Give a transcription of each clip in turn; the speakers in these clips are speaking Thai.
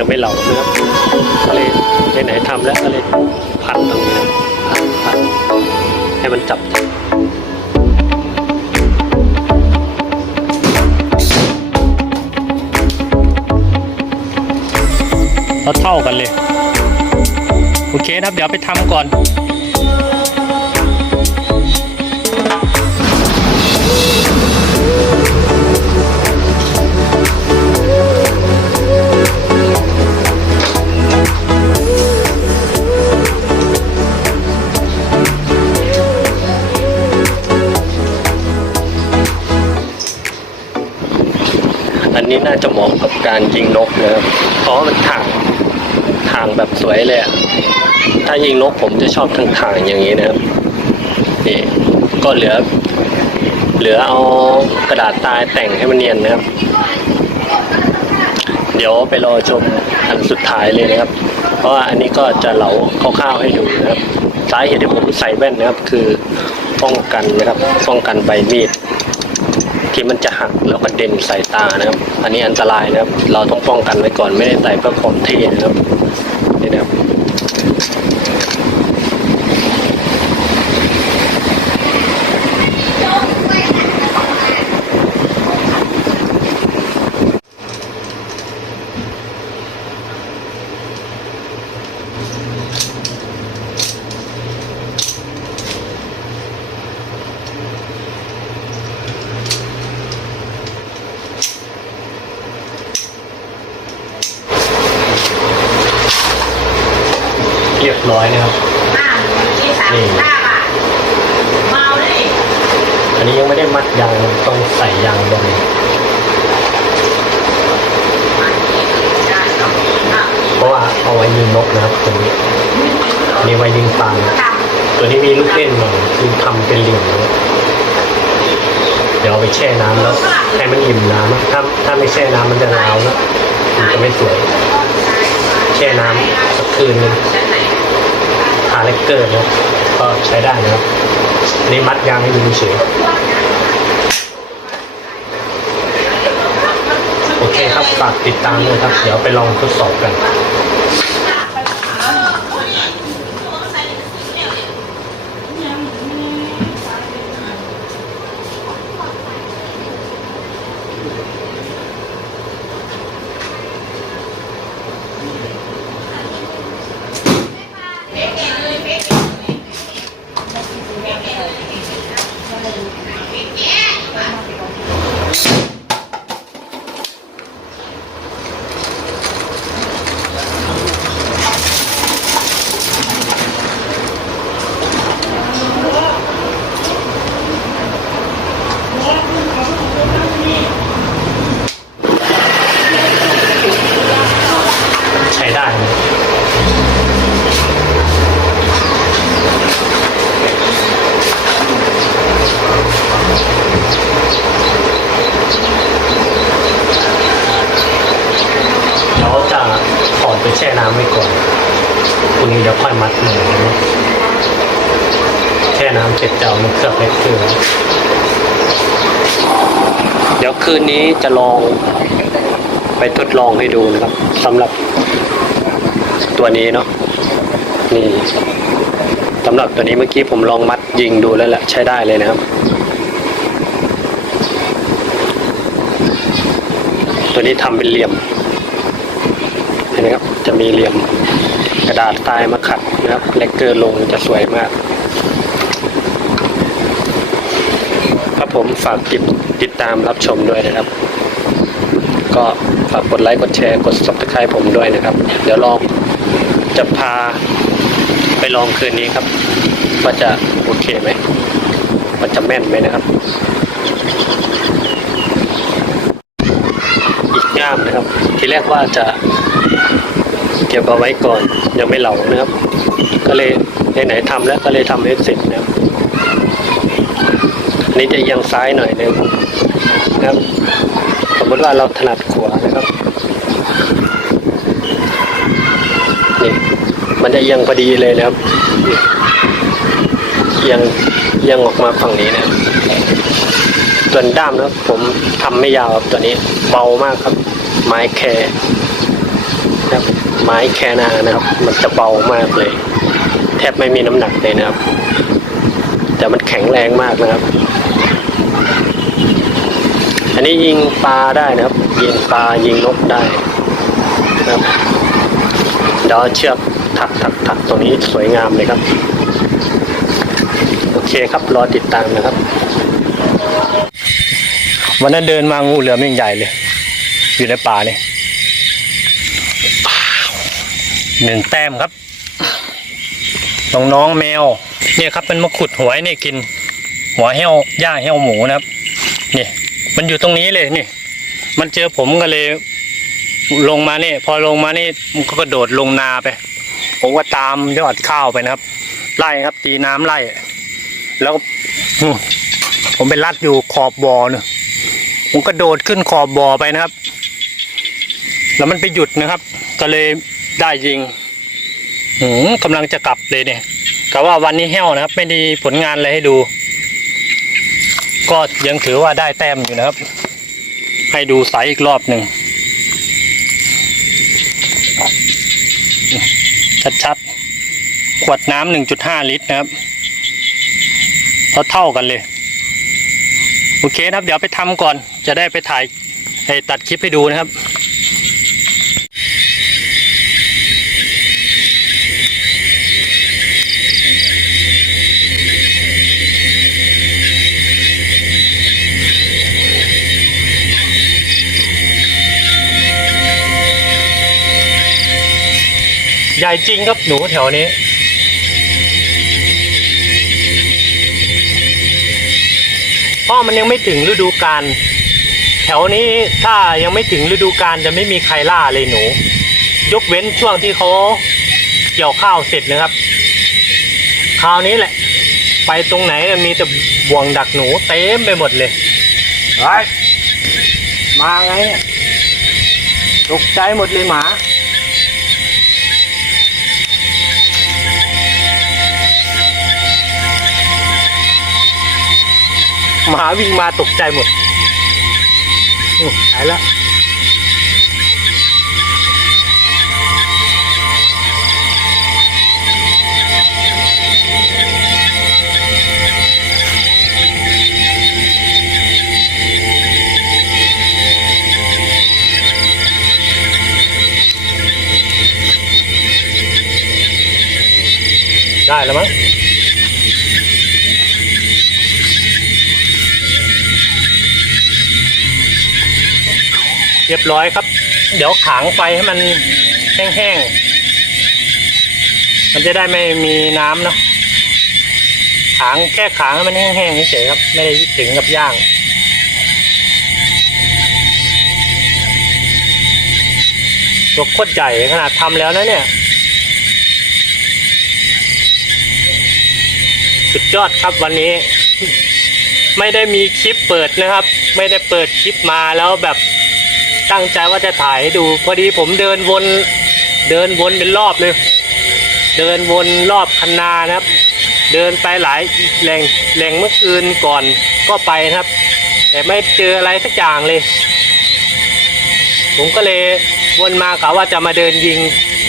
ยังไม่เหลานะครับก็เลยไหนๆทำแล้วก็เลยพันตรงนี้นะพันพันให้มันจับเราเท่ากันเลย โอเคครับ เดี๋ยวไปทำก่อน จะเหมาะกับการยิงนกนะครับเพราะมันถ่างถ่างแบบสวยเลยอะถ้ายิงนกผมจะชอบทั้งถ่างอย่างนี้นะครับนี่ก็เหลือ เหลือเอากระดาษทรายแต่งให้มันเนียนนะครับ เดี๋ยวไปรอชมอันสุดท้ายเลยนะครับ เพราะว่าอันนี้ก็จะเหลาคร่าวๆให้ดูนะครับสาเหตุที่ผมใส่แว่นนะครับ คือป้องกันนะครับ ป้องกันใบมีด ที่มันจะหักแล้วกระเด็นใส่ตานะครับ อันนี้อันตรายนะครับ เราต้องป้องกันไว้ก่อนไม่ได้ใส่เพื่อความเท่นะครับนี่นะครับ รียบร้อยนะครับอ่าที่สามสิบห้าบาทเมาเลย อันนี้ยังไม่ได้มัดยางต้องใส่ยางลงได้สองอะเพราะว่าเอาไว้ยิงนกนะครับตัวนี้อันนี่ไว้ยิงปลาค่ะตัวนี้มีลูกเล่นหน่อยคือทำเป็นเหลี่ยมนะครับเดี๋ยวเอาไปแช่น้ำแล้วให้มันอิ่มน้ำนะถ้าถ้าไม่แช่น้ำมันจะร้าวนะมันจะไม่สวย แช่น้ำสักคืนหนึง คาเลกเกอร์นะก็ใช้ได้นะครับอันนี่มัดยางให้ดูเฉยโอเคครับฝากติดตามด้วยครับ เดี๋ยวไปลองทดสอบกัน ได้เดี๋ยวจะถอดไปแช่น้ำไว้ก่อนพรุ่งนี้เดี๋ยวค่อยมัดหนึ่งแช่น้ำเสร็จจะเอามาเคลือบเล็กเกลือเดี๋ยวคืนนี้จะลองไปทดลองให้ดูนะครับสำหรับ ตัวนี้เนาะนี่สำหรับตัวนี้เมื่อกี้ผมลองมัดยิงดูแล้วแหละใช้ได้เลยนะครับ ตัวนี้ทำเป็นเหลี่ยมเห็นไหมครับจะมีเหลี่ยมกระดาษทรายมาขัดนะครับเล็กเกอร์ลงจะสวยมากครับผมฝากติดติดตามรับชมด้วยนะครับ ก็ฝากกดไลค์กดแชร์กด subscribe ผมด้วยนะครับ เดี๋ยวลอง จะพาไปลองคืนนี้ครับว่าจะโอเคไหมมันจะแม่นไหมนะครับ อีกย่ามนะครับ ทีแรกว่าจะเก็บเอาไว้ก่อนยังไม่เหลานะครับ ก็เลยไหนๆทำแล้วก็เลยทำให้เสร็จนะครับอันนี้จะเอียงซ้ายหน่อยนึงนะครับ สมมติว่าเราถนัดขวานะครับ นี่มันจะเอียงพอดีเลยนะครับเอียงเอียงออกมาฝั่งนี้นะครับส่วนด้ามนะครับผมทำไม่ยาวครับตัวนี้เบามากครับ ไม้แคร์นะครับไม้แคนานะครับ มันจะเบามากเลย แทบไม่มีน้ำหนักเลยนะครับ แต่มันแข็งแรงมากนะครับ อันนี้ยิงปลาได้นะครับ ยิงปลายิงนกได้นะครับ ดี๋ยวเอเชือกถักถักถักตรงนี้สวยงามเลยครับ โอเคครับรอติดตามนะครับ วันนั้นเดินมางูเหลือมยังใหญ่เลย อยู่ในป่าเนี่ยหนึ่งแต้มครับน้องๆแมวเนี่ยครับมันมาขุดหัวไอ้นี่กิน หัวเหี้ยวย่าเหี้ยวหมูนะครับ นี่ มันอยู่ตรงนี้เลยนี่ มันเจอผมก็เลย ลงมานี่พอลงมานี่มันก็กระโดดลงนาไป ผมก็ตามยอดข้าวไปนะครับ ไล่ครับ ตีน้ำไล่ แล้วก็อืมผมไปรัดอยู่ขอบบ่อเนอะผมกระโดดขึ้นขอบบ่อไปนะครับ แล้วมันไปหยุดนะครับ ก็เลยได้ยิงหืมกำลังจะกลับเลยเนี่ยกะว่าวันนี้แห้วนะครับ ไม่ด้ผลงานอะไรให้ดู ก็ยังถือว่าได้แต้มอยู่นะครับ ให้ดูไซส์อีกรอบหนึ่ง ชัดๆ ขวดน้ำหนึ่งจุดห้าลิตรนะครับ เท่าเท่ากันเลย โอเคนะครับ เดี๋ยวไปทำก่อน จะได้ไปถ่ายให้ตัดคลิปให้ดูนะครับ ใหญ่จริงครับหนูแถวนี้ เพราะมันยังไม่ถึงฤดูกาลแถวนี้ถ้ายังไม่ถึงฤดูกาลจะไม่มีใครล่าเลยหนู ยกเว้นช่วงที่เขาเกี่ยวข้าวเสร็จนะครับ คราวนี้แหละ ไปตรงไหนมีแต่บ่วงดักหนูเต็มไปหมดเลยไอ้มาไงเนี่ยตกใจหมดเลยหมา หมาวิ่งมาตกใจหมดอู้หายแล้วได้แล้วมั้ง เรียบร้อยครับ เดี๋ยวขางไฟให้มันแห้งๆ มันจะได้ไม่มีน้ำเนาะขางแค่ขางให้มันแห้งๆเฉยๆครับ ไม่ได้ถึงกับย่างตัวโคตรใหญ่ขนาดทำแล้วนะเนี่ย สุดยอดครับวันนี้ ไม่ได้มีคลิปเปิดนะครับ ไม่ได้เปิดคลิปมาแล้วแบบ ตั้งใจว่าจะถ่ายให้ดู พอดีผมเดินวน เดินวนเป็นรอบเลย เดินวนรอบคันนานะครับ เดินไปหลายแหล่งแหล่งเมื่อคืนก่อนก็ไปนะครับ แต่ไม่เจออะไรสักอย่างเลย ผมก็เลยวนมากะว่าจะมาเดินยิง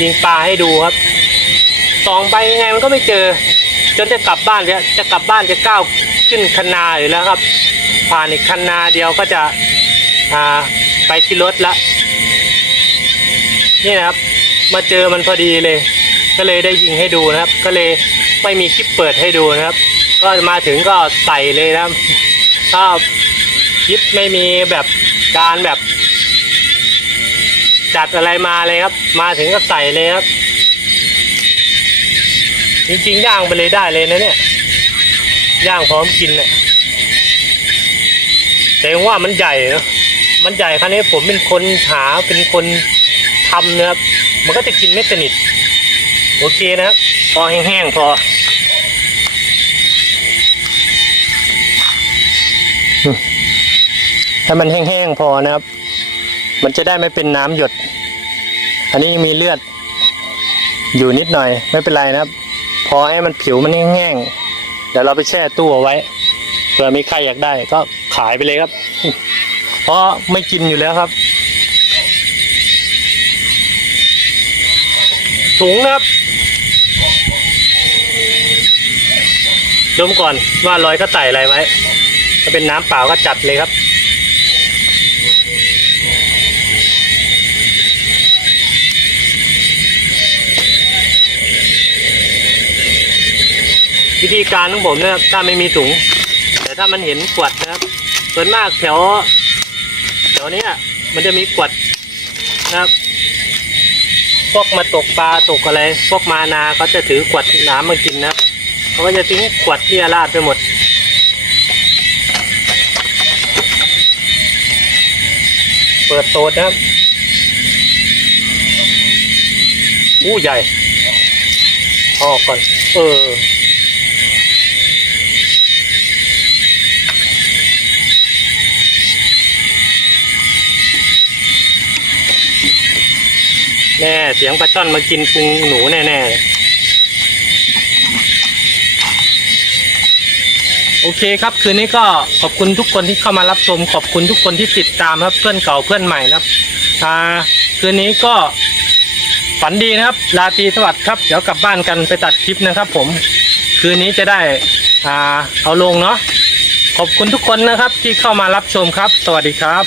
ยิงปลาให้ดูครับส่องไปยังไงมันก็ไม่เจอ จนจะกลับบ้านจะจะกลับบ้านจะก้าวขึ้นคันนาอยู่แล้วครับ ผ่านอีกคันนาเดียวก็จะอ่า ไปที่รถละ นี่นะครับ มาเจอมันพอดีเลย ก็เลยได้ยิงให้ดูนะครับ ก็เลยไม่มีคลิปเปิดให้ดูนะครับ ก็มาถึงก็ใส่เลยนะครับถ้าคลิปไม่มีแบบการแบบ จัดอะไรมาเลยครับ มาถึงก็ใส่เลยครับ จริงๆย่างไปเลยได้เลยนะเนี่ย ย่างพร้อมกินเนี่ยแต่ว่ามันใหญ่เนอะ มันใหญ่ครั้นี้ผมเป็นคนหาเป็นคนทำนะครับ มันก็จะกินไม่สนิท โอเคนะครับ พอแห้งๆพอถ้ามันแห้งๆพอนะครับ มันจะได้ไม่เป็นน้ำหยด อันนี้มีเลือด อยู่นิดหน่อยไม่เป็นไรนะครับ พอให้มันผิวมันแห้งๆเดี๋ยวเราไปแช่ตู้เอาไว้เผื่อมีใครอยากได้ก็ขายไปเลยครับ เพราะไม่กินอยู่แล้วครับ ถุงนะครับดมก่อนว่ารอยก็ไต่อะไรไว้ถ้าเป็นน้ำเปล่าก็จัดเลยครับ วิธีการของผมนะครับถ้าไม่มีถุง แต่ถ้ามันเห็นขวดนะครับ ส่วนมากแถว ถวเนี้ยมันจะมีขวดนะครับพวกมาตกปลาตกอะไร พวกมานาเขาจะถือขวดน้ำมากินนะเขาก็จะทิ้งขวดเรี่ยราดไปหมด เปิดโตดนะครับอู้ใหญ่ออกก่อน เออ แน่เสียงปลาช่อนมากินพุงหนูแน่ๆ โอเคครับ คืนนี้ก็ขอบคุณทุกคนที่เข้ามารับชม ขอบคุณทุกคนที่ติดตามครับเพื่อนเก่าเพื่อนใหม่นะครับอ่าคืนนี้ก็ฝันดีนะครับราตรีสวัสดิ์ครับ เดี๋ยวกลับบ้านกันไปตัดคลิปนะครับผม คืนนี้จะได้อ่าเอาลงเนาะขอบคุณทุกคนนะครับที่เข้ามารับชมครับ สวัสดีครับ